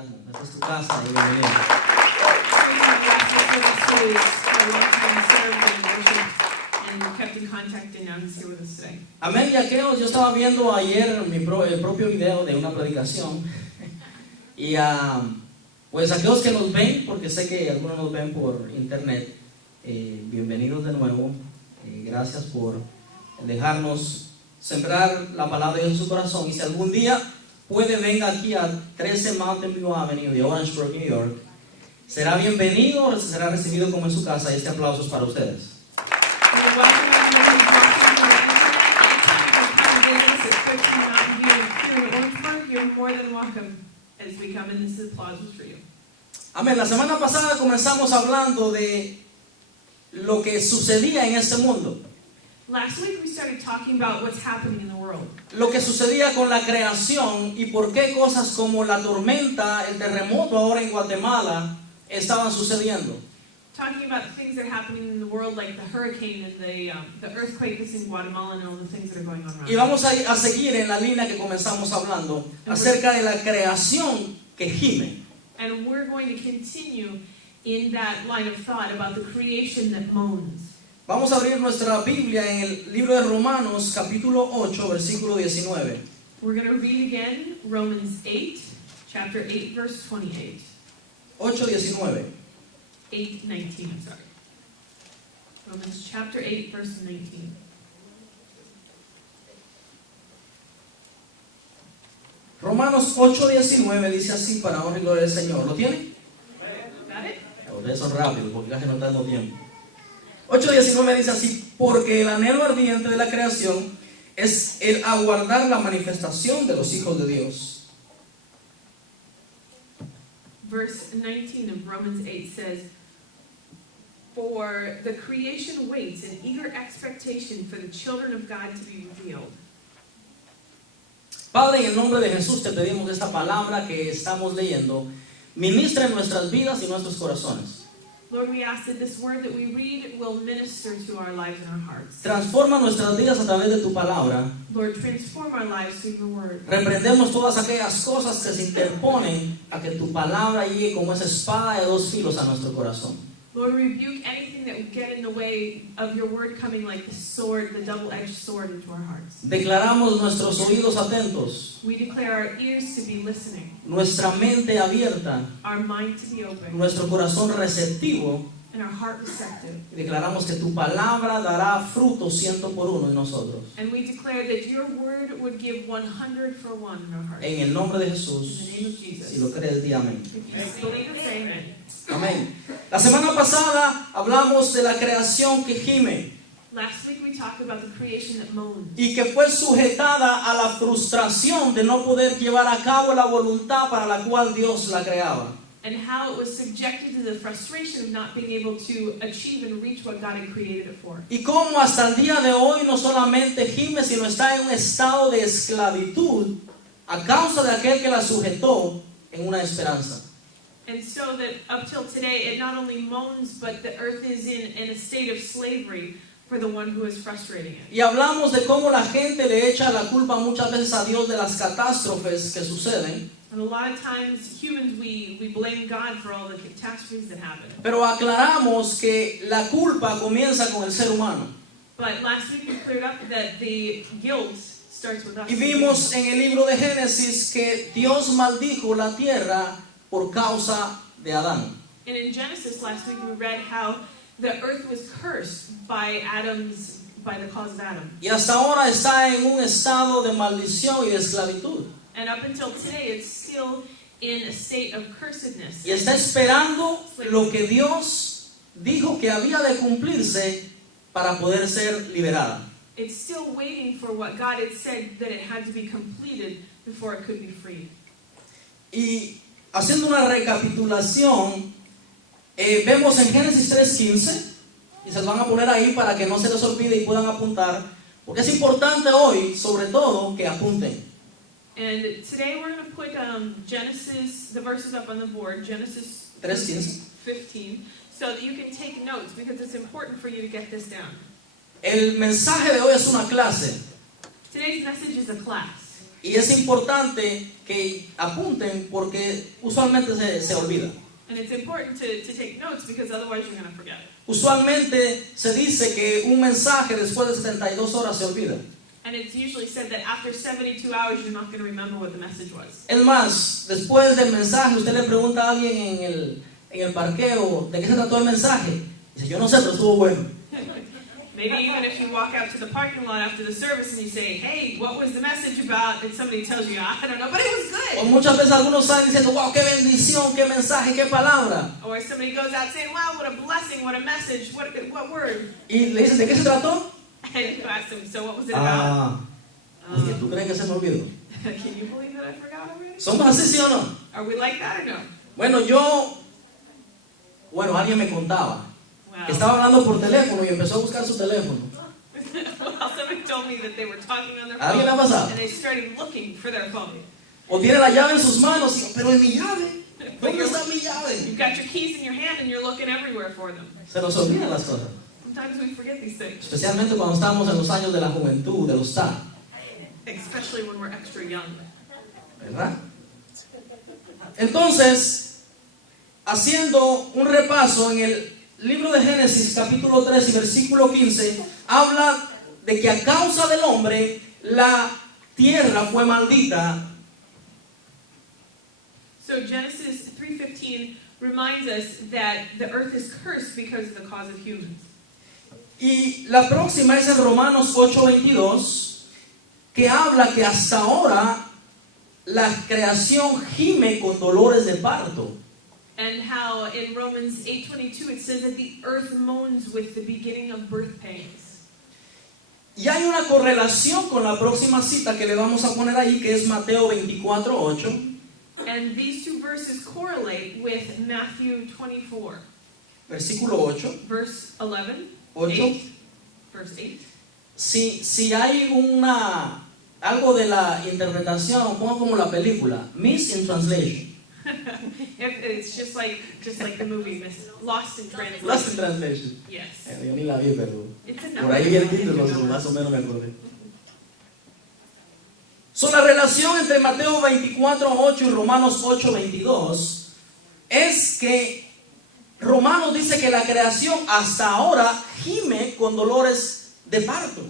Erasmo. Esta es tu casa y bienvenido. Amén, y aquellos, yo estaba viendo ayer el propio video de una predicación y pues aquellos que nos ven, porque sé que algunos nos ven por internet, bienvenidos de nuevo, gracias por dejarnos sembrar la palabra en su corazón. Y si algún día puede, venga aquí a 13 Mountain View Avenue de Orangeburg, New York, será bienvenido, será recibido como en su casa, y este aplauso es para ustedes. Amén. La semana pasada comenzamos hablando de lo que sucedía en este mundo. Last week we started talking about what's happening in the world. Lo que sucedía con la creación y por qué cosas como la tormenta, el terremoto ahora en Guatemala estaban sucediendo. Talking about things that are happening in the world, like the hurricane and the earthquake that's in Guatemala and all the things that are going on around. Y vamos a seguir en la línea que comenzamos hablando acerca de la creación que gime. And we're going to continue in that line of thought about the creation that moans. Vamos a abrir nuestra Biblia en el libro de Romanos, capítulo 8, versículo 19. We're going to read again Romans 8, chapter 8, verse 28. 8:19. 8:19, sorry. Romans chapter 8, verse 19. Romanos 8:19 dice así, para honra y gloria del Señor. ¿Lo tiene? Got it? Ustedes son rápidos porque casi no está dando tiempo. 8:19 dice así: porque el anhelo ardiente de la creación es el aguardar la manifestación de los hijos de Dios. Verse 19 of Romans 8 says, for the creation waits in eager expectation for the children of God to be revealed. Padre, en el nombre de Jesús te pedimos esta palabra que estamos leyendo, ministra en nuestras vidas y nuestros corazones. Lord, we ask that this word that we read will minister to our lives and our hearts. Transforma nuestras vidas a través de tu palabra. Lord, transform our lives through your word. Reprendemos todas aquellas cosas que se interponen a que tu palabra llegue como esa espada de dos filos a nuestro corazón. Lord, rebuke anything that would get in the way of your word coming like the sword, the double-edged sword into our hearts. Declaramos nuestros oídos atentos, We declare our ears to be listening, nuestra mente abierta, our mind to be open, nuestro corazón receptivo, and our heart receptive. y declaramos que tu palabra dará fruto 100% en nosotros. And we declare that your word would give 100 for one in our hearts. En el nombre de In Jesús, the name of Jesus. si lo crees, di amén. If you believe it, say amen. Amén. La semana pasada hablamos de la creación que gime Last week we talked about the creation that moans. y que fue sujetada a la frustración de no poder llevar a cabo la voluntad para la cual Dios la creaba. And how it was subjected to the frustration of not being able to achieve and reach what God had created it for. Y cómo hasta el día de hoy no solamente gime, sino está en un estado de esclavitud a causa de aquel que la sujetó en una esperanza. And so that up till today, it not only moans, but the earth is in a state of slavery for the one who is frustrating it. Y hablamos de cómo la gente le echa la culpa muchas veces a Dios de las catástrofes que suceden. And a lot of times, humans, we blame God for all the catastrophes that happen. Pero aclaramos que la culpa comienza con el ser humano. But last week we cleared up that the guilt starts with us. Y vimos en el libro de Génesis que Dios maldijo la tierra por causa de Adán. And in Genesis last week we read how the earth was cursed by the cause of Adam. Y hasta ahora está en un estado de maldición y de esclavitud. And up until today it's still in a state of cursedness. Y está esperando lo que Dios dijo que había de cumplirse para poder ser liberada. It's still waiting for what God had said that it had to be completed before it could be freed. Y haciendo una recapitulación, vemos en Génesis 3:15, y se lo van a poner ahí para que no se les olvide y puedan apuntar, porque es importante hoy, sobre todo, que apunten. And today we're going to put Genesis, the verses up on the board, Genesis 3:15. so that you can take notes, because it's important for you to get this down. El mensaje de hoy es una clase. Today's message is a class. Y es importante que apunten porque usualmente se olvida. And it's important to take notes because otherwise you're going to forget. Usualmente se dice que un mensaje después de 72 horas se olvida. And it's usually said that after 72 hours you're not going to remember what the message was. Es más, después del mensaje usted le pregunta a alguien en el parqueo de qué se trató el mensaje. Dice, yo no sé, pero estuvo bueno. Maybe even if you walk out to the parking lot after the service and you say, hey, what was the message about? And somebody tells you, I don't know, but it was O good. muchas veces algunos salen diciendo, wow, qué bendición, qué mensaje, qué palabra. Or somebody goes out saying, wow, what a blessing, what a message, what word. Y le dicen, ¿de qué se trató? And you ask them, so what was it about? Oye, ¿tú crees que se me olvidó? Can you believe that I forgot already? ¿Somos así, sí o no? Are we like that or no? Bueno, alguien me contaba que Well, estaba hablando por teléfono y empezó a buscar su teléfono. well, somebody told me that they were talking on their ¿A alguien le ha phone pasado? and they started looking for their phone. O tiene la llave en sus manos y, pero ¿en mi llave? ¿Dónde está mi llave? You've got your keys in your hand and you're looking everywhere for them. Se nos olvidan las cosas. Sometimes we forget these things, Especialmente cuando estamos en los años de la juventud, de los TAN, especially when we're extra young. ¿verdad? Entonces, haciendo un repaso en el libro de Génesis, capítulo 3 y versículo 15, habla de que a causa del hombre la tierra fue maldita. So Genesis 3:15 reminds us that the earth is cursed because of the cause of humans. Y la próxima es en Romanos 8:22, que habla que hasta ahora la creación gime con dolores de parto. And how in Romans 8:22 it says that the earth moans with the beginning of birth pains. Y hay una correlación con la próxima cita que le vamos a poner ahí, que es Mateo 24:8. And these two verses correlate with Matthew 24, Versículo 8. verse 11, 8. 8, verse 8. Si hay algo de la interpretación, pongo como la película, Miss in Translation. It's just like the movie, Lost in Translation. Lost in Translation. Yes. Yo ni la vi, pero It's a por number. ahí vi el título, más o menos me acordé. La relación entre Mateo 24:8 y Romanos 8:22 es que Romanos dice que la creación hasta ahora gime con dolores de parto.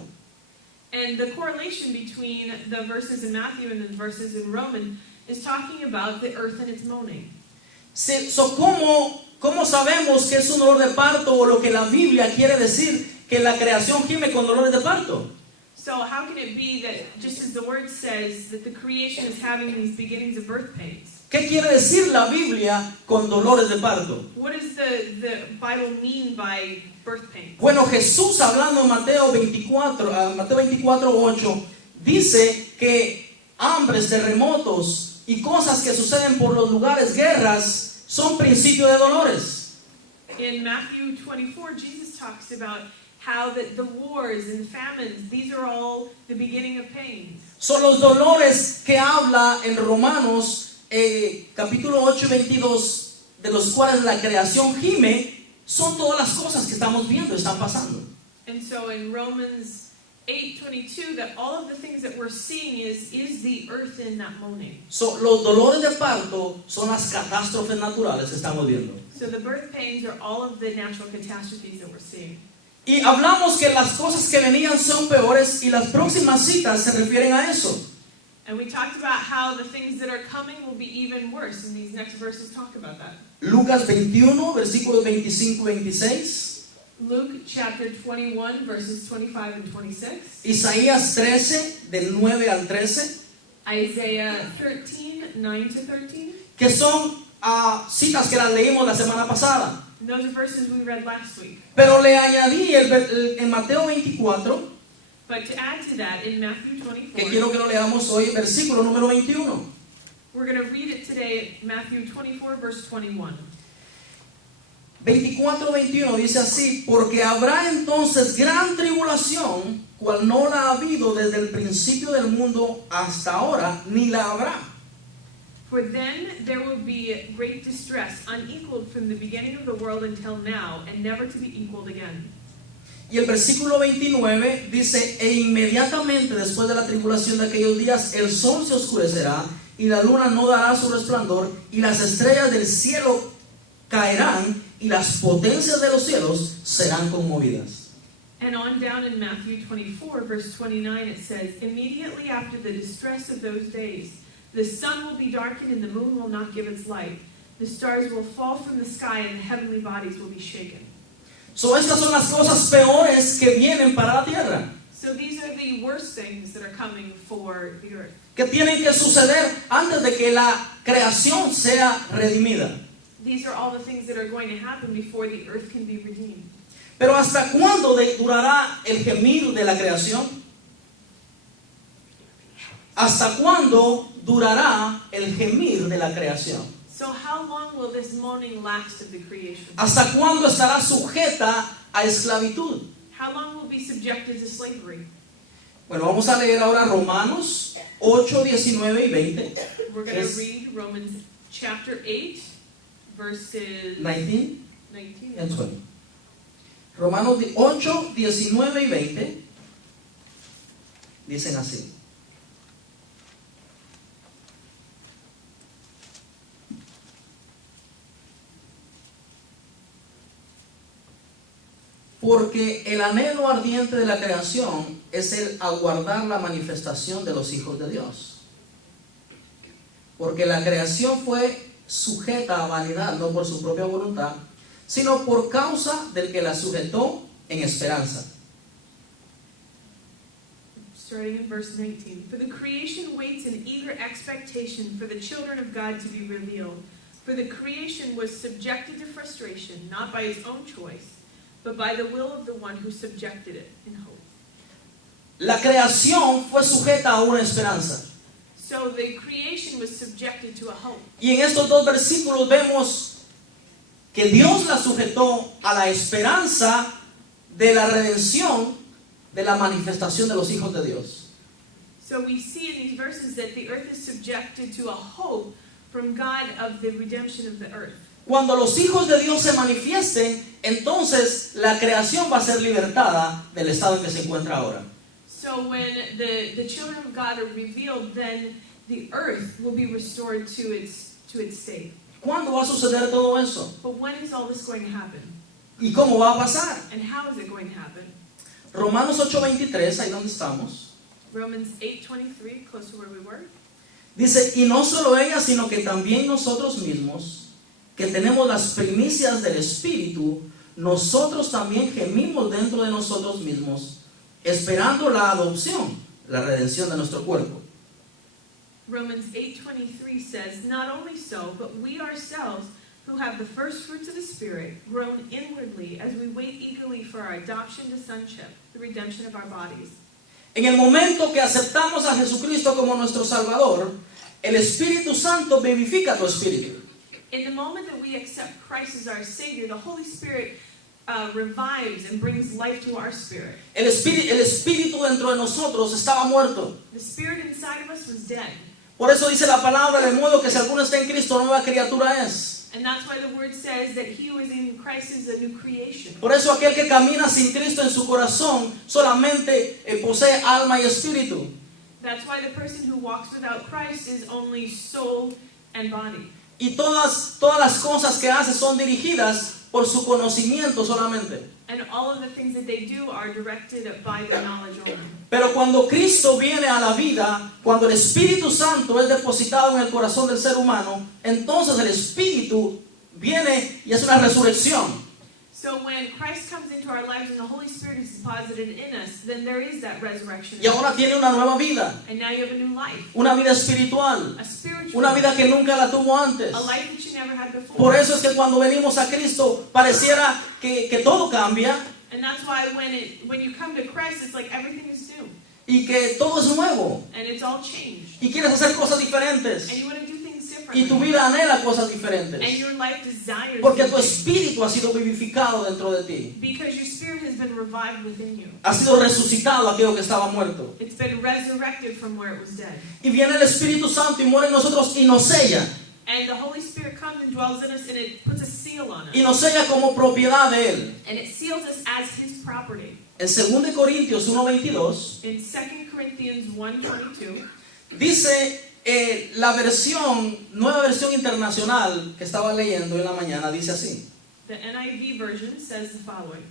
And the correlation between the verses in Matthew and the verses in Romans is talking about the earth and its moaning. ¿Cómo sabemos que es un dolor de parto o lo que la Biblia quiere decir que la creación gime con dolores de parto? So how can it be that, just as the word says, that the creation is having these beginnings of birth pains? ¿Qué quiere decir la Biblia con dolores de parto? What does the Bible mean by birth pains? Bueno, Jesús hablando en Mateo 24:8 dice que hambres, terremotos y cosas que suceden por los lugares, guerras, son principio de dolores. In Matthew 24, Jesus talks about how that the wars and famines, these are all the beginning of pains. Son los dolores que habla en Romanos capítulo 8:22, de los cuales la creación gime, son todas las cosas que estamos viendo, están pasando. And so in Romans 8:22, that all of the things that we're seeing is the earth in that moaning. Los dolores de parto son las catástrofes naturales que estamos viendo. So the birth pains are all of the natural catastrophes that we're seeing. Y hablamos que las cosas que venían son peores y las próximas citas se refieren a eso. And we talked about how the things that are coming will be even worse, and these next verses talk about that. Lucas 21, versículos 25 y 26. Luke chapter 21, verses 25 and 26. Isaías 13, del 9 al 13. Isaiah 13, 9 to 13. Que son citas que las leímos la semana pasada. And those are verses we read last week. Pero le añadí en Mateo 24, But to add to that, in Matthew 24, que quiero que lo leamos hoy, versículo número 21. we're going to read it today, Matthew 24, verse 21. 24:21 dice así: porque habrá entonces gran tribulación, cual no la ha habido desde el principio del mundo hasta ahora, ni la habrá. For then there will be great distress, unequaled from the beginning of the world until now, and never to be equaled again. Y el versículo 29 dice, e inmediatamente después de la tribulación de aquellos días, el sol se oscurecerá y la luna no dará su resplandor y las estrellas del cielo caerán y las potencias de los cielos serán conmovidas. And on down in Matthew 24, verse 29, it says, immediately after the distress of those days, the sun will be darkened and the moon will not give its light. The stars will fall from the sky and the heavenly bodies will be shaken. So, estas son las cosas peores que vienen para la tierra, So these are the worst things that are coming for the earth. que tienen que suceder antes de que la creación sea redimida. These are all the things that are going to happen before the earth can be redeemed. Pero ¿hasta cuándo durará el gemir de la creación? ¿Hasta cuándo durará el gemir de la creación? So how long will this moaning last of the creation? ¿Hasta cuándo estará sujeta a esclavitud? How long will be subjected to slavery? Bueno, vamos a leer ahora Romanos 8, 19 y 20. We're going to Yes. read Romans chapter 8, verses 19 19 and 20. Romanos 8, 19 y 20 dicen así. Porque el anhelo ardiente de la creación es el aguardar la manifestación de los hijos de Dios. Porque la creación fue sujeta a vanidad, no por su propia voluntad, sino por causa del que la sujetó en esperanza. Starting in verse 19. For the creation waits in eager expectation for the children of God to be revealed. For the creation was subjected to frustration, not by its own choice, but by the will of the one who subjected it in hope. La creación fue sujeta a una esperanza. So the creation was subjected to a hope. Y en estos dos versículos vemos que Dios la sujetó a la esperanza de la redención, de la manifestación de los hijos de Dios. So we see in these verses that the earth is subjected to a hope from God of the redemption of the earth. Cuando los hijos de Dios se manifiesten, entonces la creación va a ser libertada del estado en que se encuentra ahora. So when the children of God are revealed, then the earth will be restored to its state. ¿Cuándo va a suceder todo eso? But when is all this going to happen? ¿Y cómo va a pasar? And how is it going to happen? Romanos 8:23, ahí donde estamos, Romans 8:23, close to where we were. dice, y no solo ella, sino que también nosotros mismos, que tenemos las primicias del Espíritu, nosotros también gemimos dentro de nosotros mismos, esperando la adopción, la redención de nuestro cuerpo. Romans 8:23 says, not only so, but we ourselves, who have the first fruits of the Spirit, groan inwardly as we wait eagerly for our adoption to sonship, the redemption of our bodies. En el momento que aceptamos a Jesucristo como nuestro Salvador, el Espíritu Santo vivifica tu espíritu. In the moment that we accept Christ as our Savior, the Holy Spirit revives and brings life to our spirit. El espíritu dentro de nosotros estaba muerto. The spirit inside of us was dead. Por eso dice la palabra, de modo que si alguno está en Cristo, nueva criatura es. And that's why the word says that he who is in Christ is a new creation. Por eso aquel que camina sin Cristo en su corazón solamente posee alma y espíritu. That's why the person who walks without Christ is only soul and body. Y todas las cosas que hace son dirigidas por su conocimiento solamente. And all of the things that they do are directed by their knowledge only. Pero cuando Cristo viene a la vida, cuando el Espíritu Santo es depositado en el corazón del ser humano, entonces el Espíritu viene y es una resurrección. So when Christ comes into our lives and the Holy Spirit is deposited in us, then there is that resurrection. Y ahora tiene una nueva vida, And now you have a new life. una vida espiritual, A spiritual una vida que nunca la tuvo antes. a life that you never had before. Por eso es que cuando venimos a Cristo pareciera que todo cambia And that's why when you come to Christ, it's like everything is new. y que todo es nuevo. And it's all changed. Y quieres hacer cosas diferentes. And you want to do things Y tu differently. vida anhela cosas And diferentes. your life desires Porque tu new things. espíritu ha sido vivificado dentro de ti. Because your spirit has been revived within you. Ha sido resucitado aquello que estaba muerto. It's been resurrected from where it was dead. Y viene el Espíritu Santo y muere en nosotros y nos sella. And the Holy Spirit comes and dwells in us and it puts a seal on us. Y nos sella como propiedad de Él. And it seals us as His property. En 2 Corintios 1:22 In 2 Corinthians 1:22, dice la nueva versión internacional que estaba leyendo en la mañana, dice así. the NIV version says the following.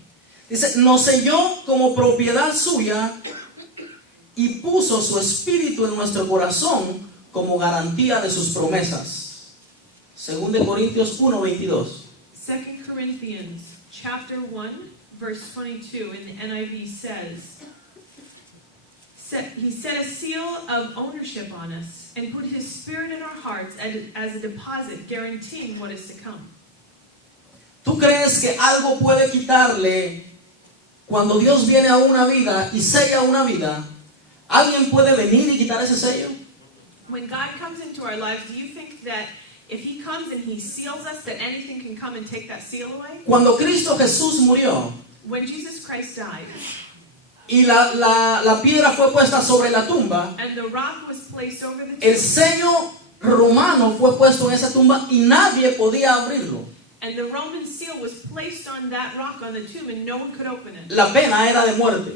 Dice, nos selló como propiedad suya y puso su espíritu en nuestro corazón como garantía de sus promesas. 2 Corintios 1:22. 2 Corinthians chapter 1, verse 22 in the NIV says, He set a seal of ownership on us and put His Spirit in our hearts as a deposit guaranteeing what is to come. ¿Tú crees que algo puede quitarle cuando Dios viene a una vida y sella una vida? ¿Alguien puede venir y quitar ese sello? When God comes into our lives, do you think that if He comes and He seals us, that anything can come and take that seal away? Cuando Cristo Jesús murió When Jesus Christ died y la piedra fue puesta sobre la tumba, and the rock was placed over the el tomb, sello romano fue puesto en esa tumba y nadie podía abrirlo. and the Roman seal was placed on that rock on the tomb, and no one could open it. La pena era de muerte.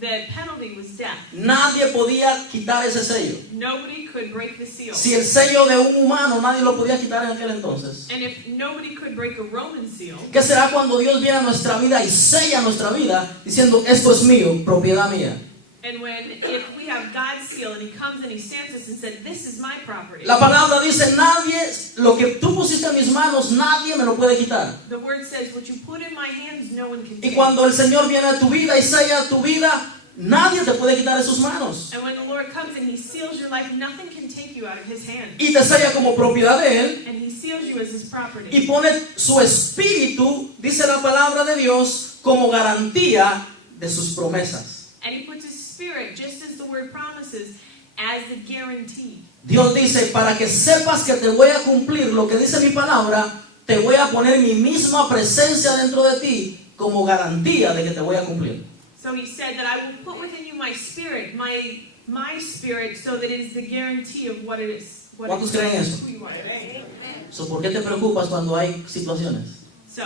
The penalty was death. Nadie podía quitar ese sello. Nobody could break the seal. Si el sello de un humano nadie lo podía quitar en aquel entonces, And if nobody could break a Roman seal, ¿qué será cuando Dios viene a nuestra vida y sella nuestra vida diciendo esto es mío, propiedad mía? and if we have God's seal and He comes and He stamps us and said, "This is my property." La palabra dice, nadie, lo que tú pusiste en mis manos, nadie me lo puede quitar. The word says, "What you put in my hands, no one can Y take." cuando el Señor viene a tu vida y sella tu vida, nadie te puede quitar de sus manos. And when the Lord comes and He seals your life, nothing can take you out of His hand. Y te sella como propiedad de Él And He seals you as His property. y pone su espíritu, dice la palabra de Dios, como garantía de sus promesas. And He puts His Spirit, just as the word promises, as the guarantee. Dios dice, para que sepas que te voy a cumplir lo que dice mi palabra, te voy a poner mi misma presencia dentro de ti como garantía de que te voy a cumplir. So He said that I will put within you my spirit, my spirit, so that it is the guarantee of what it is. ¿Cuántos creen eso? Who you are. So, ¿por qué te preocupas cuando hay situaciones? So,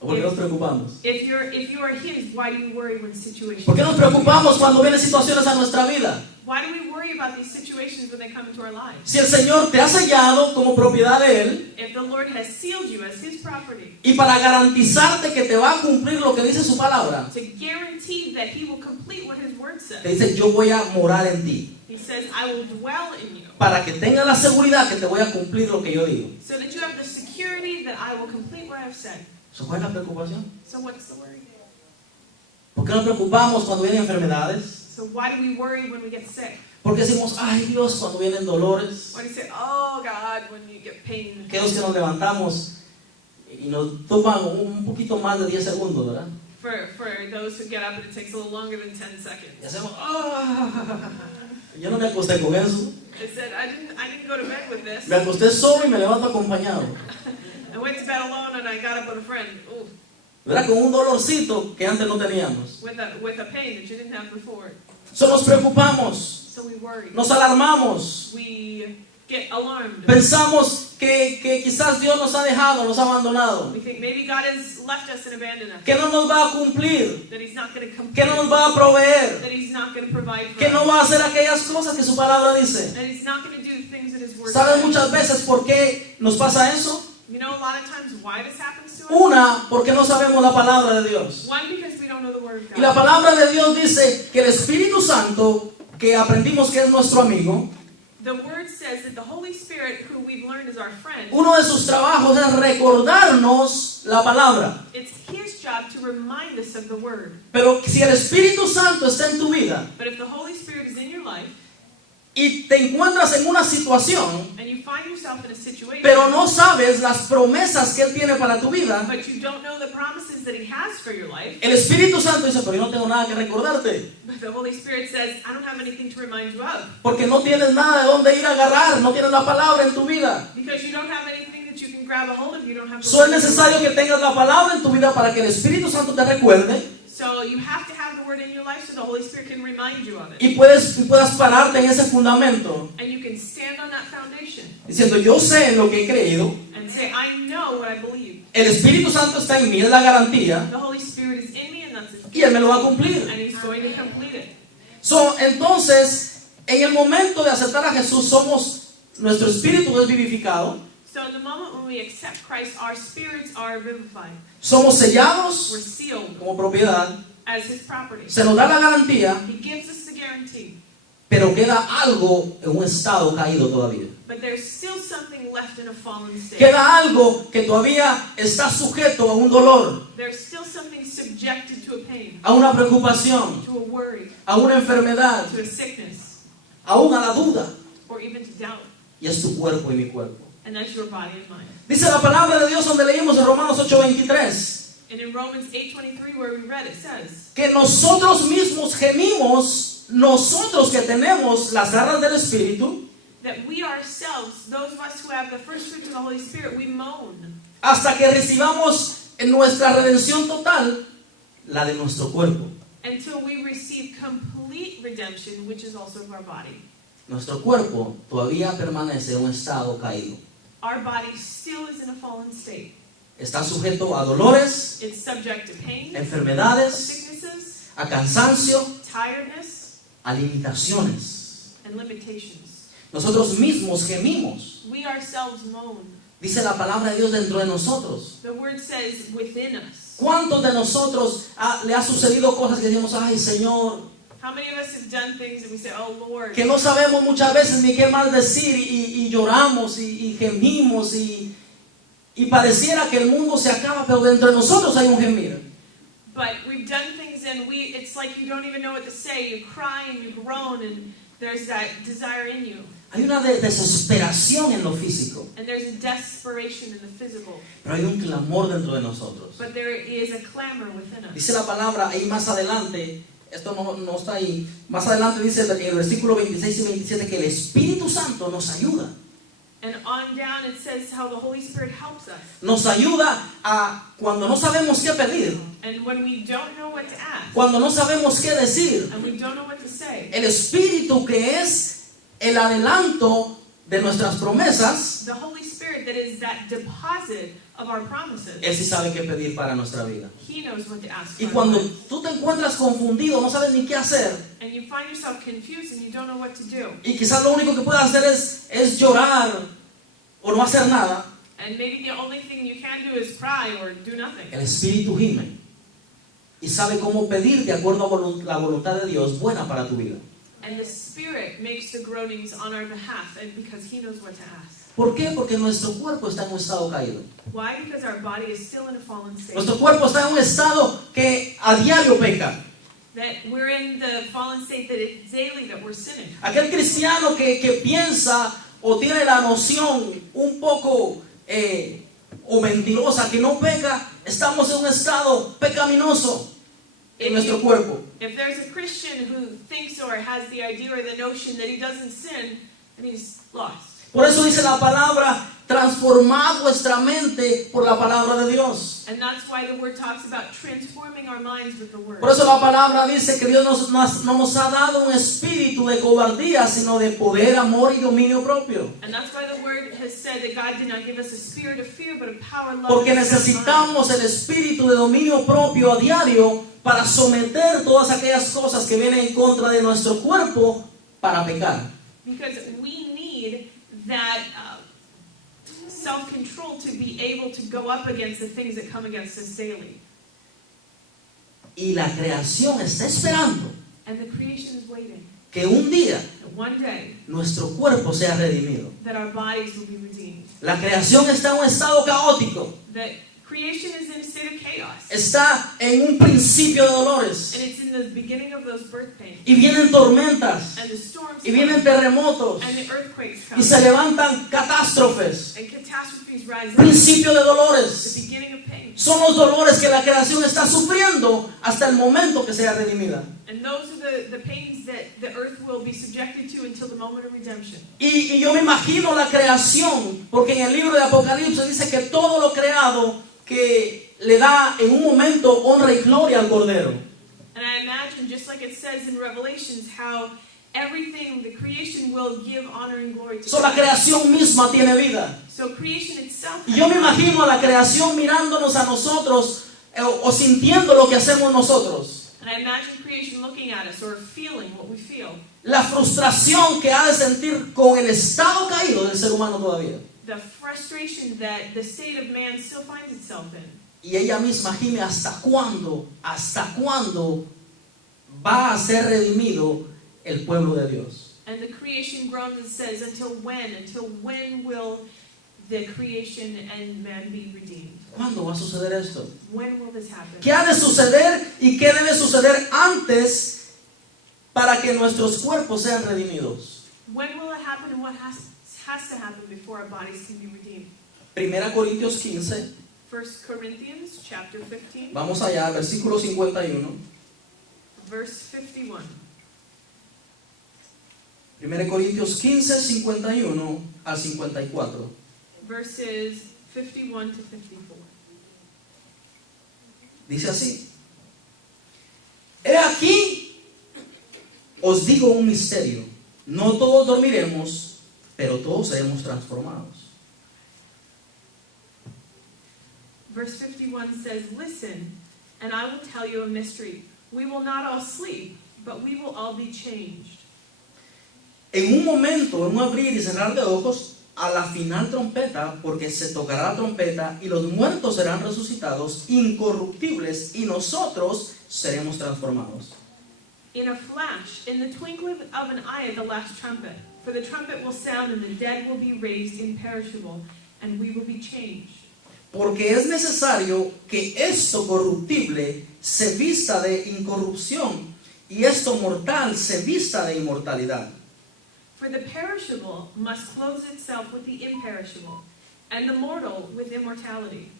¿O por qué nos preocupamos? if you are His, why do you worry when situations? ¿Por qué nos preocupamos cuando vienen situaciones a nuestra vida? Why do we worry about these situations when they come into our lives? Si el Señor te ha sellado como propiedad de Él, If the Lord has sealed you as His property, y para garantizarte que te va a cumplir lo que dice su palabra, to guarantee that He will complete what His word te says, dice, yo voy a morar en ti, He says, I will dwell in you, para que tengas la seguridad que te voy a cumplir lo que yo digo. so that you have the security that I will complete what I have said. So, ¿cuál es la preocupación? So what's the worry? ¿Por qué nos preocupamos cuando vienen enfermedades? So why do we worry when we get sick? ¿Por qué decimos, ay Dios, cuando vienen dolores? Why do you say, oh God, when you get pain? Aquellos que nos levantamos y nos toman un poquito más de 10 segundos, ¿verdad? For those who get up and it takes a little longer than 10 seconds. Y hacemos, ah. Yo no me acosté con eso. I said, I didn't go to bed with this. Me acosté solo y me levanto acompañado. I went to bed alone and I got up with a friend. Ooh, ¿Verdad? Con un dolorcito que antes no teníamos. with a pain that you didn't have before. So nos preocupamos, So we worry. nos alarmamos, We get alarmed. pensamos que quizás Dios nos ha dejado, nos ha abandonado, We think maybe God has left us and abandoned us. que no nos va a cumplir, That He's not going to complete. que no nos va a proveer, That He's not going to provide for que no us. va a hacer aquellas cosas que su palabra dice. That He's not going to do the things that His word ¿Saben says. muchas veces por qué nos pasa eso? You know a lot of times why this happens to us? Una, porque no sabemos la palabra de Dios. One, because we don't know the word of Y la God. palabra de Dios dice que el Espíritu Santo, que aprendimos que es nuestro amigo, The word says that the Holy Spirit, who we've learned is our friend, uno de sus trabajos es recordarnos la palabra. it's His job to remind us of the word. Pero si el Espíritu Santo está en tu vida But if the Holy Spirit is in your life y te encuentras en una situación, and you find yourself in a situation, pero no sabes las promesas que Él tiene para tu vida, but you don't know the promises that He has for your life, el Espíritu Santo dice, pero yo no tengo nada que recordarte, but the Holy Spirit says, I don't have anything to remind you of, porque no tienes nada de dónde ir a agarrar, no tienes la palabra en tu vida. because you don't have anything that you can grab a hold of, you don't have the So es word in your necesario life. que tengas la palabra en tu vida para que el Espíritu Santo te recuerde So you have to have the word in your life so the Holy Spirit can remind you of it. y puedas pararte en ese fundamento And you can stand on that foundation diciendo, yo sé en lo que he creído, and say, I know what I believe. el Espíritu Santo está en mí, es la garantía, The Holy Spirit is in me and that's His y Él me lo va a cumplir. and He's going to complete it. Entonces, en el momento de aceptar a Jesús, nuestro espíritu es vivificado, So in the moment when we accept Christ, our spirits are vivified. somos sellados We're sealed como propiedad, as His property. se nos da la garantía, He gives us the guarantee. pero queda algo en un estado caído todavía. But there's still something left in a fallen state. Queda algo que todavía está sujeto a un dolor, There's still something subjected to a pain, a una preocupación, to a worry, a una enfermedad, to a sickness, aún a la duda. or even to doubt. Y es tu cuerpo y mi cuerpo. And that's your body and mind. Dice la palabra de Dios donde leímos en Romanos 8:23, And in Romans 8:23, where we read, it says que nosotros mismos gemimos, nosotros que tenemos las arras del Espíritu, that we ourselves, those of us who have the first fruits of the Holy Spirit, we moan hasta que recibamos en nuestra redención total, la de nuestro cuerpo. until we receive complete redemption, which is also of our body. Nuestro cuerpo todavía permanece en un estado caído. Our body still is in a fallen state. Está sujeto a dolores, It's subject to pain, enfermedades, sicknesses, a cansancio, tiredness, a limitaciones. and limitations. Nosotros mismos gemimos. We ourselves moan. Dice la palabra de Dios dentro de nosotros. The word says within us. ¿Cuántos de nosotros le ha sucedido cosas que decimos, ay Señor, How many of us have done things that we say, oh Lord, que no sabemos muchas veces ni qué más decir y lloramos y gemimos y pareciera que el mundo se acaba, pero dentro de nosotros hay un gemir. but we've done things and it's like you don't even know what to say. You cry and you groan and there's that desire in you. Hay una desesperación en lo físico, And there's a desperation in the physical. pero hay un clamor dentro de nosotros. But there is a clamor within us. Dice la palabra ahí más adelante, esto no está ahí, más adelante dice en el versículo 26 y 27 que el Espíritu Santo nos ayuda. And on down it says how the Holy Spirit helps us. Nos ayuda a cuando no sabemos qué pedir, And when we don't know what to ask, cuando no sabemos qué decir. and we don't know what to say, El Espíritu que es el adelanto de nuestras promesas, the Holy Spirit that is that deposit of our promises, Él sí sabe qué pedir para nuestra vida. He knows what to ask Y for. cuando tú te encuentras confundido, no sabes ni qué hacer, And you find yourself confused and you don't know what to do. y quizás lo único que puedes hacer es llorar o no hacer nada, And maybe the only thing you can do is cry or do nothing. el Espíritu gime y sabe cómo pedir de acuerdo a la voluntad de Dios buena para tu vida. And the Spirit makes the groanings on our behalf, and because He knows what to ask. ¿Por qué? Porque nuestro cuerpo está en un estado caído. Why? Because our body is still in a fallen state. Nuestro cuerpo está en un estado que a diario peca. That we're in the fallen state that it's daily that we're sinning. Aquel cristiano que piensa o tiene la noción un poco o mentirosa que no peca, estamos en un estado pecaminoso en nuestro cuerpo. If there's a Christian who thinks or has the idea or the notion that he doesn't sin, then he's lost. Por eso dice la palabra, transformad vuestra mente por la palabra de Dios. And that's why the word talks about transforming our minds with the word. Por eso la palabra dice que Dios no nos ha dado un espíritu de cobardía, sino de poder, amor y dominio propio. And that's why the word has said that God did not give us a spirit of fear, but a power, love, Porque and a sound mind. necesitamos el espíritu de dominio propio a diario para someter todas aquellas cosas que vienen en contra de nuestro cuerpo para pecar. Because we need that self-control to be able to go up against the things that come against us daily. Y la creación está esperando And the creation is waiting que un día that one day nuestro cuerpo sea redimido. that our bodies will be redeemed. La creación está en un estado caótico. That creation is in a state of chaos. Está en un principio de dolores. And it's in the beginning of those birth pains. Y vienen tormentas. And the storms Y come. vienen terremotos. And the earthquakes come. Y se levantan catástrofes. And catastrophes rise up. Principio de The dolores. beginning of pain. Son los dolores que la creación está sufriendo hasta el momento que sea redimida. And those are the pains that the earth will be subjected to until the moment of redemption. Y yo me imagino la creación, porque en el libro de Apocalipsis dice que todo lo creado que le da en un momento honra y gloria al Cordero. And I imagine, just like it says in Revelations, how everything, the creation will give honor and glory to So, la God. creación misma tiene vida. So creation itself. Y yo me imagino a la creación mirándonos a nosotros o sintiendo lo que hacemos nosotros. And I imagine creation looking at us or feeling what we feel. La frustración que ha de sentir con el estado caído del ser humano todavía. The frustration that the state of man still finds itself in. Y ella misma gime, ¿hasta cuándo va a ser redimido el pueblo de Dios? And the creation groans and says, until when will the creation and man be redeemed? ¿Cuándo va a suceder esto? When will this happen? ¿Qué ha de suceder y qué debe suceder antes para que nuestros cuerpos sean redimidos? When will it happen and what has to happen before our bodies can be redeemed? 1 Corintios 15, 1 Corinthians chapter 15, vamos allá, versículo 51. verse 51. 1 Corintios 15, 51 al 54. Verses 51 to 54. Dice así: He aquí, os digo un misterio. No todos dormiremos, pero todos seremos transformados. Verse 51 says, Listen, and I will tell you a mystery. We will not all sleep, but we will all be changed. En un momento, en un abrir y cerrar de ojos, a la final trompeta, porque se tocará la trompeta y los muertos serán resucitados, incorruptibles, y nosotros seremos transformados. In a flash, in the twinkling of an eye at the last trumpet, for the trumpet will sound and the dead will be raised imperishable, and we will be changed. Porque es necesario que esto corruptible se vista de incorrupción y esto mortal se vista de inmortalidad. For the perishable must clothe itself with the imperishable, and the mortal with immortality.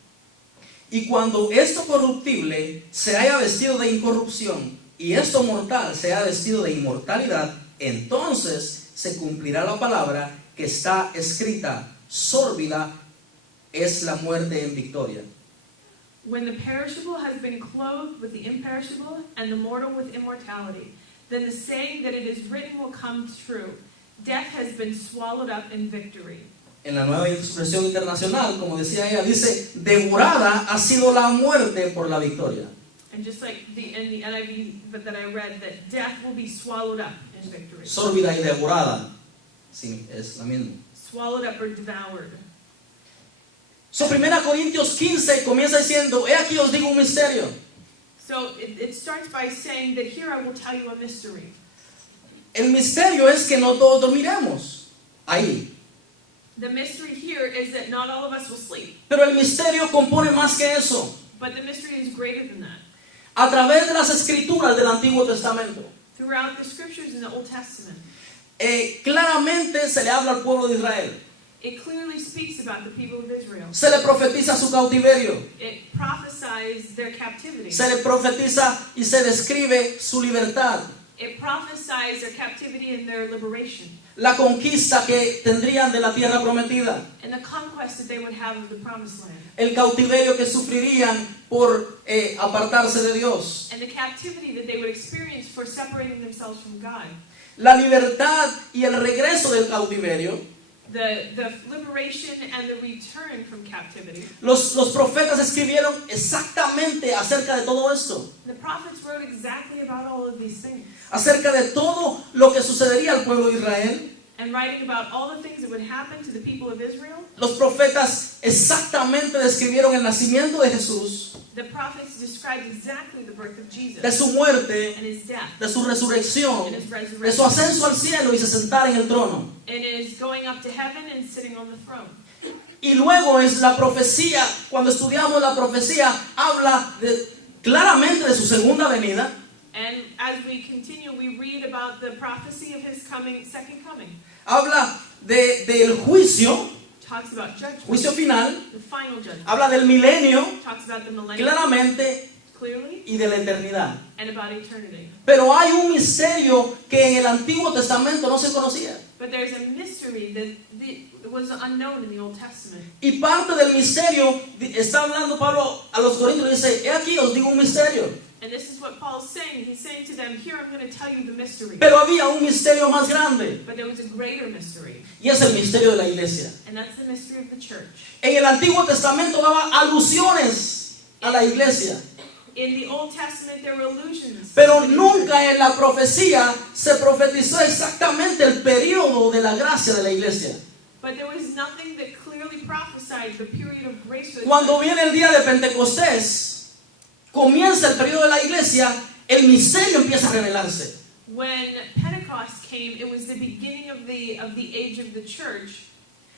Y cuando esto corruptible se haya vestido de incorrupción y esto mortal se haya vestido de inmortalidad, entonces se cumplirá la palabra que está escrita: sórbida es la muerte en victoria. When the perishable has been clothed with the imperishable, and the mortal with immortality, then the saying that it is written will come true. Death has been swallowed up in victory. En la nueva expresión internacional, como decía ella, dice: devorada ha sido la muerte por la victoria. And just like in the NIV that I read, that death will be swallowed up in victory. Sórbida y devorada, sí, es la misma. Swallowed up or devoured. So, 1 Corintios 15 comienza diciendo: he aquí os digo un misterio. So it starts by saying that here I will tell you a mystery. El misterio es que no todos dormiremos ahí. The mystery here is that not all of us will sleep. Pero el misterio compone más que eso. But the mystery is greater than that. A través de las escrituras del Antiguo Testamento, Throughout the scriptures in the Old Testament, claramente se le habla al pueblo de Israel. it clearly speaks about the people of Israel. Se le profetiza su cautiverio. It prophesies their captivity. Se le profetiza y se describe su libertad. It prophesies their captivity and their liberation. La conquista que tendrían de la tierra prometida. And the conquest that they would have of the promised land. El cautiverio que sufrirían por apartarse de Dios. And the captivity that they would experience for separating themselves from God. La libertad y el regreso del cautiverio. The liberation and the return from captivity. Los profetas escribieron exactamente acerca de todo esto. The prophets wrote exactly about all of these things. Acerca de todo lo que sucedería al pueblo de Israel. And writing about all the things that would happen to the people of Israel. Los profetas exactamente describieron el nacimiento de Jesús. The prophets described exactly the birth of Jesus. De su muerte, And his death. de su resurrección, And his resurrection. de su ascenso al cielo y se sentar en el trono. And is going up to heaven and sitting on the throne. Y luego es la profecía, cuando estudiamos la profecía, habla claramente de su segunda venida. And as we continue, we read about the prophecy of his second coming. Habla del juicio, Talks about judgment. juicio final. The final judgment. Habla del milenio, Talks about the millennium. claramente, Clearly. y de la eternidad. And about eternity. Pero hay un misterio que en el Antiguo Testamento no se conocía. But there's a mystery that was unknown in the Old Testament. Y parte del misterio, está hablando Pablo a los Corintios y dice: he aquí os digo un misterio. And this is what Paul's saying. He's saying to them, here I'm going to tell you the mystery. Pero había un misterio más grande, But there was a greater mystery. y es el misterio de la iglesia. And that's the mystery of the church. En el Antiguo Testamento daba alusiones a la iglesia. In the Old Testament, there were allusions. Pero nunca en la profecía se profetizó exactamente el periodo de la gracia de la iglesia. But there was nothing that clearly prophesied the period of grace for the Cuando church. viene el día de Pentecostés, comienza el periodo de la iglesia, el misterio empieza a revelarse. When Pentecost came, it was the beginning of the age of the church,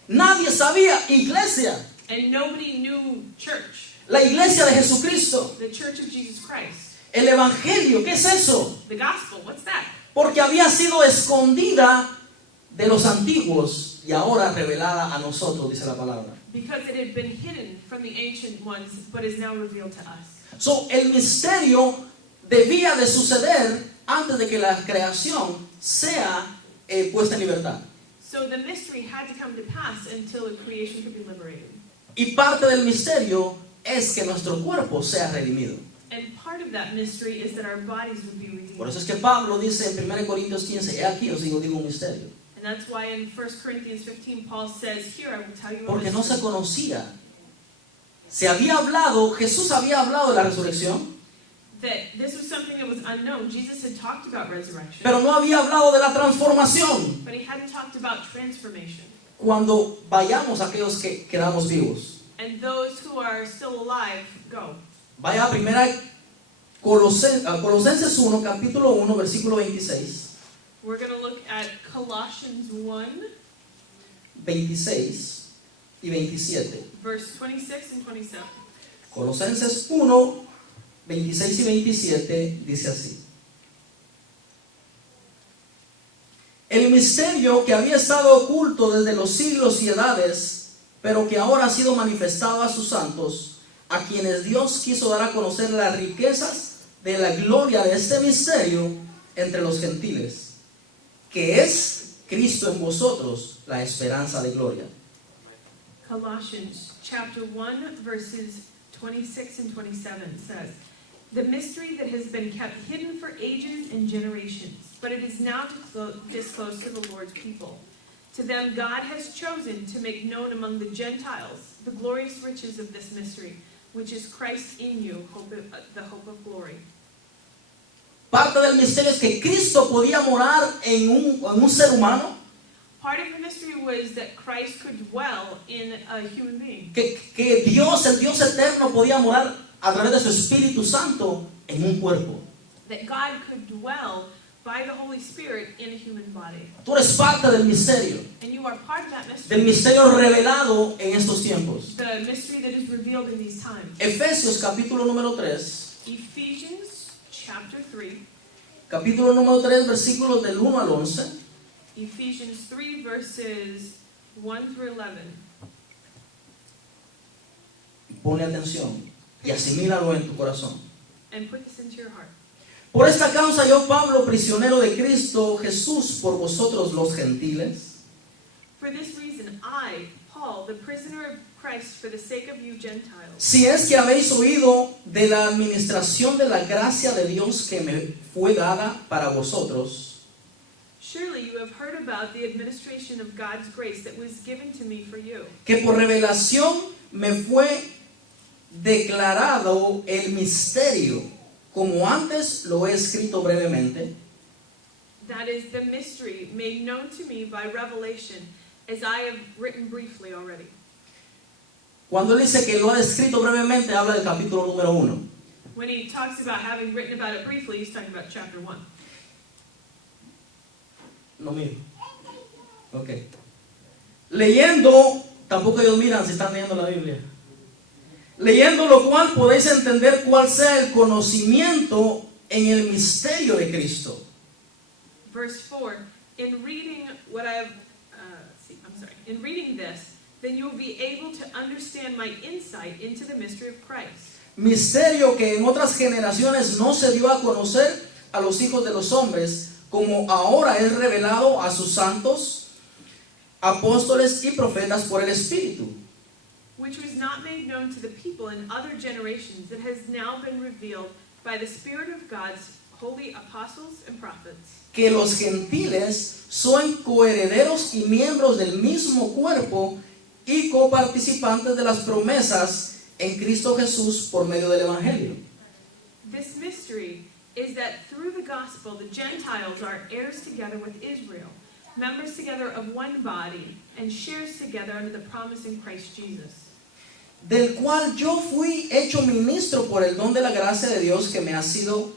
Nadie sabía, iglesia, and nobody knew church, la iglesia de Jesucristo, the church of Jesus Christ. el evangelio, ¿qué es eso? The gospel, what's that? Porque había sido escondida de los antiguos y ahora revelada a nosotros, dice la palabra. Because it had been hidden from the ancient ones, but is now revealed to us. So, el misterio debía de suceder antes de que la creación sea puesta en libertad. So the mystery had to come to pass until the creation could be liberated. Y parte del misterio es que nuestro cuerpo sea redimido. And part of that mystery is that our bodies would be Por redeemed. eso es que Pablo dice en 1 Corintios 15, he aquí os digo un misterio. And that's why in 1 Corinthians 15, Paul says, here I will tell you a Porque no se mystery. conocía. Se había hablado, Jesús había hablado de la resurrección, That this was something that was unknown. Jesus had talked about resurrection, pero no había hablado de la transformación. but he hadn't talked about transformation. Cuando vayamos aquellos que quedamos vivos. And those who are still alive, go. Vaya a primera Colosenses 1, capítulo 1, versículo 26. We're going to look at Colossians 1, 26 y 27. verse 26 and 27. Colosenses 1, 26 y 27 dice así. El misterio que había estado oculto desde los siglos y edades, pero que ahora ha sido manifestado a sus santos, a quienes Dios quiso dar a conocer las riquezas de la gloria de este misterio entre los gentiles, que es Cristo en vosotros, la esperanza de gloria. Colossians chapter 1, verses 26 and 27 says, the mystery that has been kept hidden for ages and generations, but it is now disclosed to the Lord's people. To them God has chosen to make known among the Gentiles the glorious riches of this mystery, which is Christ in you, the hope of glory. Parte del misterio es que Cristo podía morar en un ser humano, Part of the mystery was that Christ could dwell in a human being. que Dios, el Dios eterno, podía morar a través de su Espíritu Santo en un cuerpo. That God could dwell by the Holy Spirit in a human body. Tú eres parte del misterio, And you are part of that del mystery. misterio revelado en estos tiempos. The mystery that is revealed in these times. Efesios capítulo número 3, Ephesians chapter 3. capítulo número 3, versículos del 1 al 11. Ephesians 3 verses 1 through 11. Pone atención y asimílalo en tu corazón. And put this into your heart. Por esta causa yo, Pablo, prisionero de Cristo Jesús, por vosotros los gentiles, For this reason, I, Paul, the prisoner of Christ, for the sake of you Gentiles, si es que habéis oído de la administración de la gracia de Dios que me fue dada para vosotros, surely you have heard about the administration of God's grace that was given to me for you. que por revelación me fue declarado el misterio, como antes lo he escrito brevemente, That is the mystery made known to me by revelation, as I have written briefly already. Cuando él dice que lo ha descrito brevemente, habla del capítulo número 1. When he talks about having written about it briefly, he's talking about chapter 1. No miro. Ok. Leyendo, tampoco ellos miran si están leyendo la Biblia. Leyendo lo cual podéis entender cuál sea el conocimiento en el misterio de Cristo. Verse 4, in reading what I have, in reading this, then you will be able to understand my insight into the mystery of Christ. Misterio que en otras generaciones no se dio a conocer a los hijos de los hombres, como ahora es revelado a sus santos, apóstoles y profetas por el Espíritu. Which was not made known to the people in other generations, that has now been revealed by the Spirit of God's holy apostles and prophets. Que los gentiles son coherederos y miembros del mismo cuerpo y coparticipantes de las promesas en Cristo Jesús por medio del Evangelio. This mystery is that through the gospel, the Gentiles are heirs together with Israel, members together of one body, and shares together under the promise in Christ Jesus. Del cual yo fui hecho ministro por el don de la gracia de Dios que me ha sido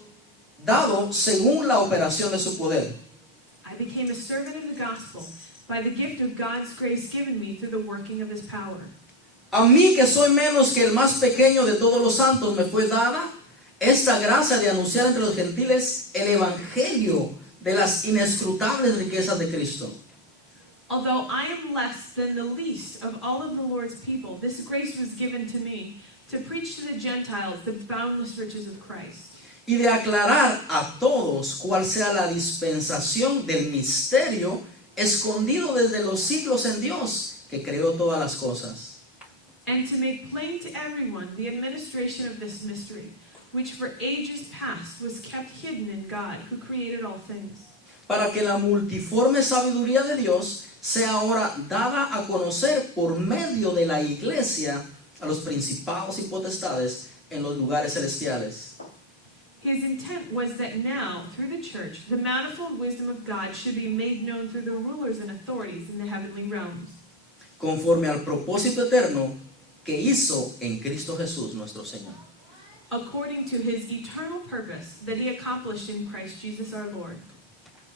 dado según la operación de su poder. I became a servant of the gospel by the gift of God's grace given me through the working of his power. A mí, que soy menos que el más pequeño de todos los santos, me fue dada esta gracia de anunciar entre los gentiles el evangelio de las inescrutables riquezas de Cristo. Although I am less than the least of all of the Lord's people, this grace was given to me to preach to the Gentiles the boundless riches of Christ, Y de aclarar a todos cuál sea la dispensación del misterio escondido desde los siglos en Dios, que creó todas las cosas. and to make plain to everyone the administration of this mystery, which for ages past was kept hidden in God, who created all things, Para que la multiforme sabiduría de Dios sea ahora dada a conocer por medio de la iglesia a los principados y potestades en los lugares celestiales. His intent was that now, through the church, the manifold wisdom of God should be made known through the rulers and authorities in the heavenly realms, Conforme al propósito eterno que hizo en Cristo Jesús nuestro Señor. according to his eternal purpose that he accomplished in Christ Jesus our Lord.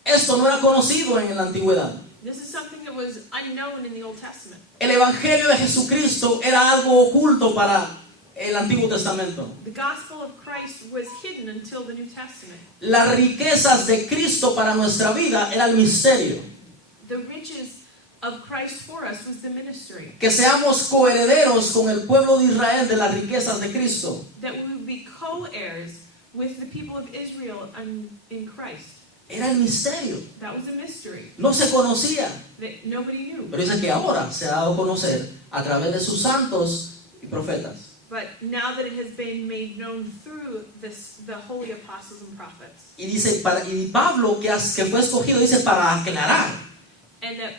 Esto no era conocido en la antigüedad. This is something that was unknown in the Old Testament. El Evangelio de Jesucristo era algo oculto para el Antiguo Testamento. The gospel of Christ was hidden until the New Testament. Las riquezas de Cristo para nuestra vida era el misterio. The riches of Christ for us was the ministry, Que seamos coherederos con el pueblo de Israel de las riquezas de Cristo. that we would be co-heirs with the people of Israel in Christ. Era el misterio. That was a mystery No se conocía. that nobody knew. Pero dice que ahora se ha dado a conocer a través de sus santos y profetas. But now that it has been made known through the holy apostles and prophets, Y dice, y Pablo, que fue escogido, dice para aclarar. and that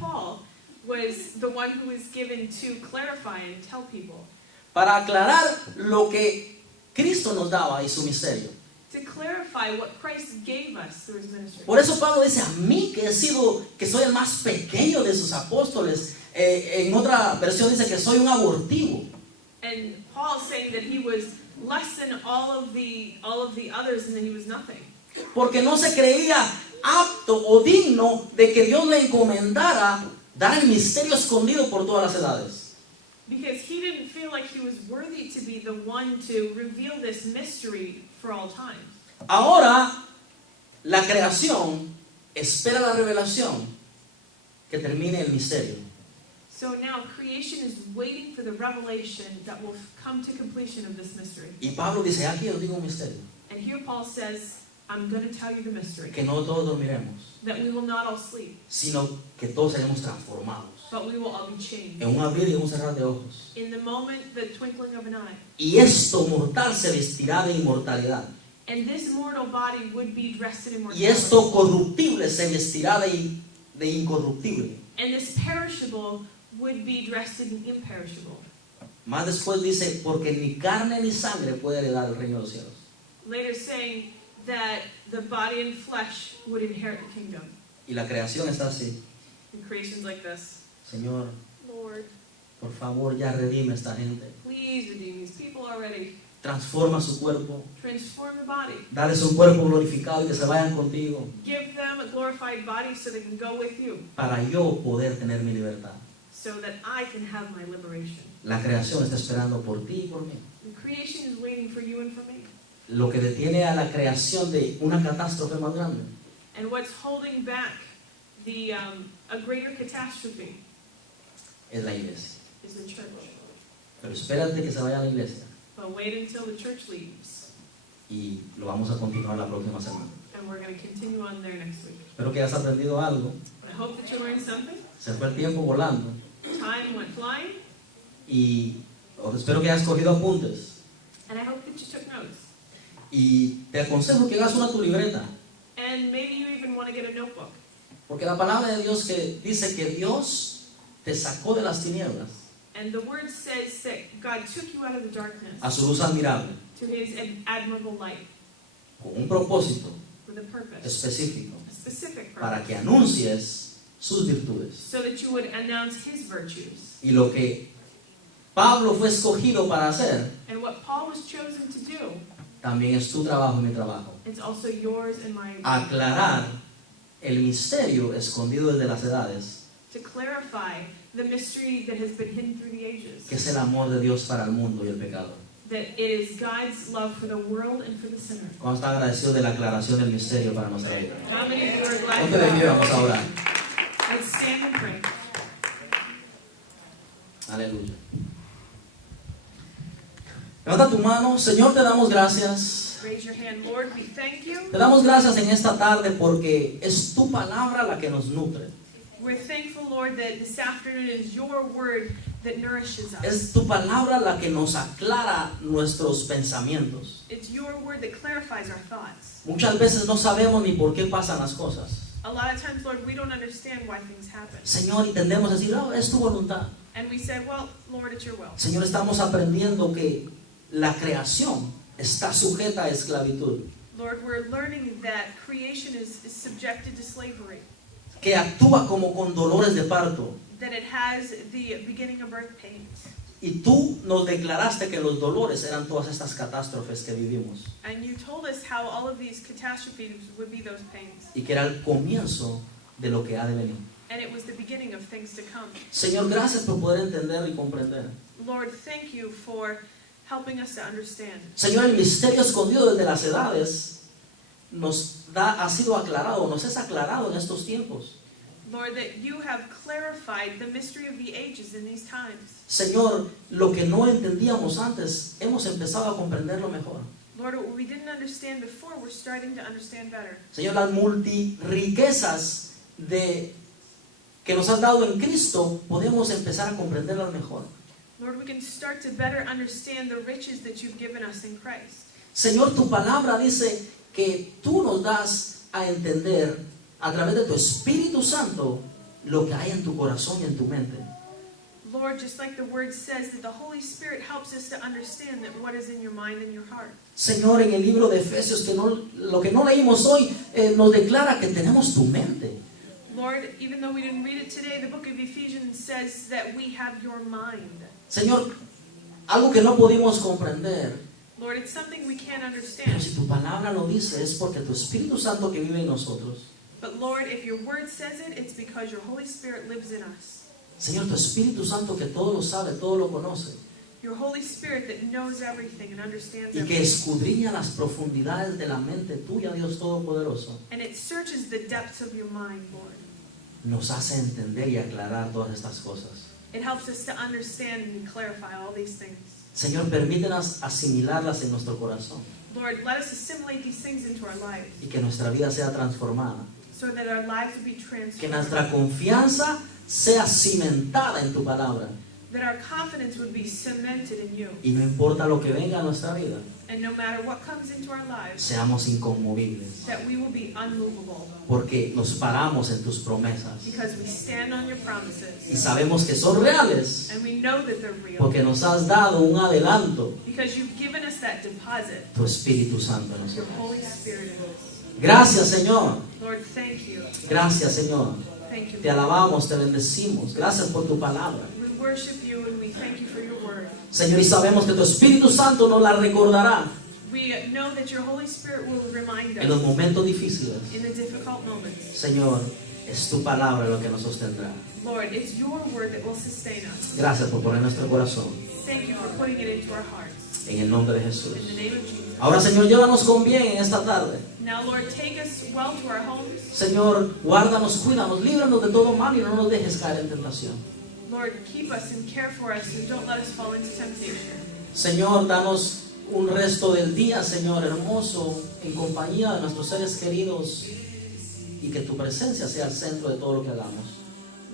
Paul was the one who was given to clarify and tell people, Para aclarar lo que Cristo nos daba y su misterio. to clarify what Christ gave us through his ministry. Por eso Pablo dice, a mí que soy el más pequeño de sus apóstoles. En otra versión dice que soy un abortivo. And Paul saying that he was less than all of the others, and that he was nothing, Porque no se creía apto o digno de que Dios le encomendara dar el misterio escondido por todas las edades. because he didn't feel like he was worthy to be the one to reveal this mystery for all time. Ahora, la creación espera la revelación que termine el misterio. So now creation is waiting for the revelation that will come to completion of this mystery. Y Pablo dice, aquí os digo un misterio, And here Paul says, I'm going to tell you the mystery, que no todos dormiremos, that we will not all sleep, sino que todos seremos transformados. but we will all be changed. En un abrir y un cerrar de ojos. In the moment, the twinkling of an eye. Y esto mortal se vestirá de inmortalidad. And this mortal body would be dressed in Y immortality. esto corruptible se vestirá de incorruptible. And this perishable would be dressed in imperishable. Más después dice, porque ni carne ni sangre puede heredar el reino de los cielos. Later saying that the body and flesh would inherit the kingdom. Y la creación está así. And creation's like this. Señor, Lord, por favor, ya redime a esta gente. please redeem these people already. Transforma su cuerpo. Transform the body. Dales un cuerpo glorificado y que se vayan contigo. Give them a glorified body so they can go with you, Para yo poder tener mi libertad. so that I can have my liberation. La creación está esperando por ti y por mí. The creation is waiting for you and for me. Lo que detiene a la creación de una catástrofe más grande And what's holding back a greater catastrophe es la iglesia. is the church. Pero espérate que se vaya a la iglesia But wait until the church leaves, y lo vamos a continuar la próxima semana. and we're going to continue on there next week. Espero que hayas aprendido algo. But I hope that you learned something. Se fue el tiempo volando Time went flying, y espero que hayas cogido apuntes. and I hope that you took notes. Y te aconsejo que hagas una tu libreta. And maybe you even want to get a notebook. Porque la palabra de Dios que dice que Dios te sacó de las tinieblas And the word says that God took you out of the darkness a su luz admirable, to his admirable light con un propósito with a purpose, específico, a specific para purpose, que anuncies sus virtudes. so that you would announce his virtues. Y lo que Pablo fue escogido para hacer, And what Paul was chosen to do, también es tu trabajo y mi trabajo. it's also yours and my Aclarar el misterio escondido desde las edades, to clarify the mystery that has been hidden through the ages. que es el amor de Dios para el mundo y el pecado. That it is God's love for the world and for the sinner. ¿Cuánto está agradecido de la aclaración del misterio para nuestra vida? How many of you are glad Ponte de pie, vamos a orar. Let's stand and pray. Aleluya. Levanta tu mano. Señor, te damos gracias. Raise your hand. Lord, we thank you. Te damos gracias en esta tarde porque es tu palabra la que nos nutre. We're thankful, Lord, that this afternoon is your word that nourishes us. Es tu palabra la que nos aclara nuestros pensamientos. It's your word that clarifies our thoughts. Muchas veces no sabemos ni por qué pasan las cosas. A lot of times, Lord, we don't understand why things happen. Señor, y tendemos a decir, oh, es tu voluntad. And we say, well, Lord, it's your will. Señor, estamos aprendiendo que la creación está sujeta a esclavitud, Lord, we're learning that creation is subjected to slavery, que actúa como con dolores de parto. that it has the beginning of birth pains. Y tú nos declaraste que los dolores eran todas estas catástrofes que vivimos And you told us how all of these catastrophes would be those pains. y que era el comienzo de lo que ha de venir. And it was the beginning of things to come. Señor, gracias por poder entender y comprender. Lord, thank you for helping us to understand. Señor, el misterio escondido desde las edades ha sido aclarado, nos es aclarado en estos tiempos. Lord, that you have clarified the mystery of the ages in these times. Señor, lo que no entendíamos antes, hemos empezado a comprenderlo mejor. Lord, what we didn't understand before, we're starting to understand better. Señor, las multiriquezas que nos has dado en Cristo, podemos empezar a comprenderlas mejor. Lord, we can start to better understand the riches that you've given us in Christ. Señor, tu palabra dice que tú nos das a entender a través de tu Espíritu Santo lo que hay en tu corazón y en tu mente. Lord, just like the word says, that the Holy Spirit helps us to understand that what is in your mind and your heart. Señor, en el libro de Efesios, lo que no leímos hoy, nos declara que tenemos tu mente. Lord, even though we didn't read it today, the book of Ephesians says that we have your mind. Señor, algo que no pudimos comprender, Lord, it's something we can't pero understand. si tu palabra lo dice, es porque tu Espíritu Santo que vive en nosotros. But Lord, if your word says it, it's because your Holy Spirit lives in us. Señor, tu Espíritu Santo que todo lo sabe, todo lo conoce, Your Holy Spirit that knows everything and understands y que everything. escudriña las profundidades de la mente tuya, Dios Todopoderoso, And it searches the depths of your mind, Lord. nos hace entender y aclarar todas estas cosas. It helps us to understand and clarify all these things. Señor, permítenos asimilarlas en nuestro corazón Lord, let us assimilate these things into our lives y que nuestra vida sea transformada, so that our lives would be que transformed. nuestra confianza sea cimentada en tu palabra, That our confidence would be cemented in you. y no importa lo que venga a nuestra vida, And no matter what comes into our lives, seamos inconmovibles, that we will be unmovable porque nos paramos en tus promesas because we stand on your promises. y sabemos que son reales, And we know that they're real porque nos has dado un adelanto, because you've given us that deposit, tu Espíritu Santo en your nosotros. Holy Spirit in us. Gracias, Señor. Lord, thank you. Gracias, Señor. Thank you. Te alabamos, te bendecimos. Gracias por tu palabra. We worship you and we thank you for your word. Señor, y sabemos que tu Espíritu Santo nos la recordará We know that your Holy Spirit will remind en los us momentos difíciles. in the difficult moments. Señor, es tu palabra lo que nos sostendrá. Lord, it's your word that will sustain us. Gracias por poner nuestro corazón Thank you for putting it into our hearts. en el nombre de Jesús. In the name of Jesus. Ahora, Señor, llévanos con bien en esta tarde. Now, Lord, take us well to our homes. Señor, guárdanos, cuídanos, líbranos de todo mal y no nos dejes caer en tentación. Lord, keep us and care for us and don't let us fall into temptation. Señor, danos un resto del día, Señor, hermoso, en compañía de nuestros seres queridos, y que tu presencia sea el centro de todo lo que hagamos.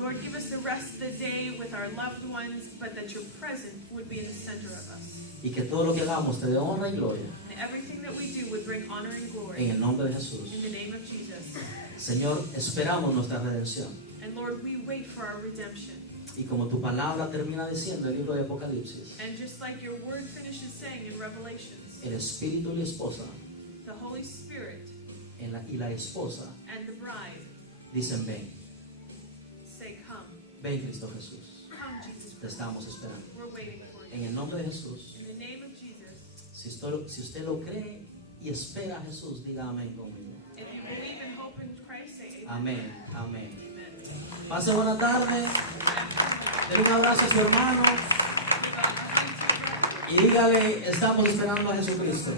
Lord, give us the rest of the day with our loved ones, but that your presence would be in the center of us. Y que todo lo que hagamos te dé honra y gloria. And everything that we do would bring honor and En glory. el nombre de Jesús. In the name of Jesus. Señor, esperamos nuestra redención. And Lord, we wait for our redemption. Y como tu palabra termina diciendo el libro de Apocalipsis, And just like your word finishes saying in Revelations, el espíritu y la esposa the Holy Spirit y la esposa and the bride dicen ven, say, come. ven Cristo Jesús, Come, Jesus te Christ. estamos esperando. We're waiting for you. En el nombre de Jesús, In the name of Jesus, si usted lo cree y espera a Jesús, diga amén conmigo. if you believe and hope in Christ, say Amén, amén. amen. Pase buena tarde, denle un abrazo a su hermano y dígale, estamos esperando a Jesucristo.